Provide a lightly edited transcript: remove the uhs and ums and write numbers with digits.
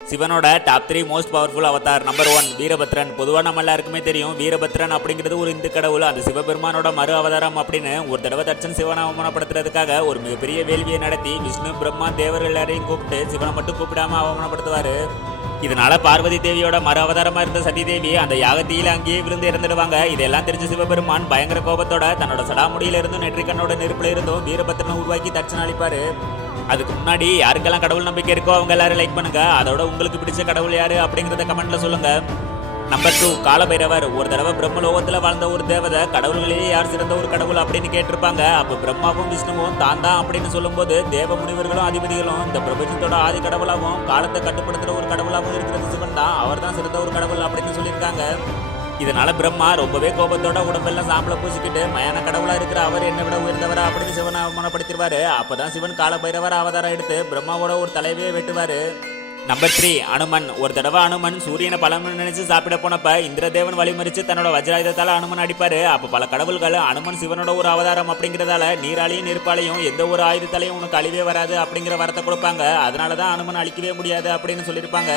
சிவனோட top 3 most powerful Avatar. Number 1 Veerabhadran. பொதுவாக நம்ம எல்லாருக்குமே தெரியும் வீரபத்ரன் அப்படிங்கிறது ஒரு இந்து கடவுள். அது சிவபெருமானோட மறு அவதாரம் அப்படின்னு ஒரு தடவை தட்சன் சிவனை அவமானப்படுத்துறதுக்காக ஒரு மிகப்பெரிய வேள்வியை நடத்தி விஷ்ணு பிரம்மா தேவர்கள் எல்லாரையும் கூப்பிட்டு சிவனை மட்டும் கூப்பிடாம அவமானப்படுத்துவாரு. இதனால பார்வதி தேவியோட மறு அவதாரமா இருந்த சதி தேவி அந்த யாகத்தியில அங்கேயே விழுந்து இறந்துடுவாங்க. இதெல்லாம் தெரிஞ்ச சிவபெருமான் பயங்கர கோபத்தோட தன்னோட சடாமுடியில இருந்தும் நெற்றிக்கண்ணோட நெருப்புல இருந்தும் வீரபத்ரனை உருவாக்கி தட்சன் அளிப்பாரு. அதுக்கு முன்னாடி யாருக்கெல்லாம் கடவுள் நம்பிக்கை இருக்கோ அவங்க எல்லாரும் லைக் பண்ணுங்க. அதோட உங்களுக்கு பிடிச்ச கடவுள் யாரு அப்படிங்கறத கமெண்ட்ல சொல்லுங்க. நம்பர் 2 காலபைரவர். ஒரு தடவை பிரம்மலோகத்துல வாழ்ந்த ஒரு தேவதை கடவுள்களே யார் சிறந்த ஒரு கடவுள் அப்படின்னு கேட்டிருப்பாங்க. அப்ப பிரம்மாவும் விஷ்ணுவும் தான் தான் அப்படின்னு சொல்லும்போது தேவ முனிவர்களும் அதிபதிகளும் இந்த பிரபஞ்சத்தோட ஆதி கடவுளாகவும் காலத்தை கட்டுப்படுத்துற ஒரு கடவுளாகவும் இருக்கிறது சிவன் தான், அவர் தான் சிறந்த ஒரு கடவுள் அப்படின்னு சொல்லியிருக்காங்க. இதனால பிரம்மா ரொம்பவே கோபத்தோட உடம்பெல்லாம் சாம்பல பூசிக்கிட்டு மயான கடவுளா இருக்கிற அவர் என்னை விட உயர்ந்தவரா அப்படின்னு சிவனை அவமானப்படுத்திடுவாரு. அப்பதான் சிவன் காலபைரவர் அவதாரம் எடுத்து பிரம்மாவோட ஒரு தலைவையே வெட்டுவாரு. நம்பர் 3 அனுமன். ஒரு தடவை அனுமன் சூரியனை பலம் நினைச்சு சாப்பிட போனப்ப இந்திரதேவன் வழிமறிச்சு தன்னோட வஜ்ராயுதத்தால அனுமன் அடிப்பாரு. அப்ப பல கடவுள்கள் அனுமன் சிவனோட ஒரு அவதாரம் அப்படிங்கிறதால நீராலையும் நெருப்பாலையும் எந்த ஒரு ஆயுதத்தாலையும் உனக்கு அழிவே வராது அப்படிங்கிற வரத்தை கொடுப்பாங்க. அதனாலதான் அனுமன் அழிக்கவே முடியாது அப்படின்னு சொல்லியிருப்பாங்க.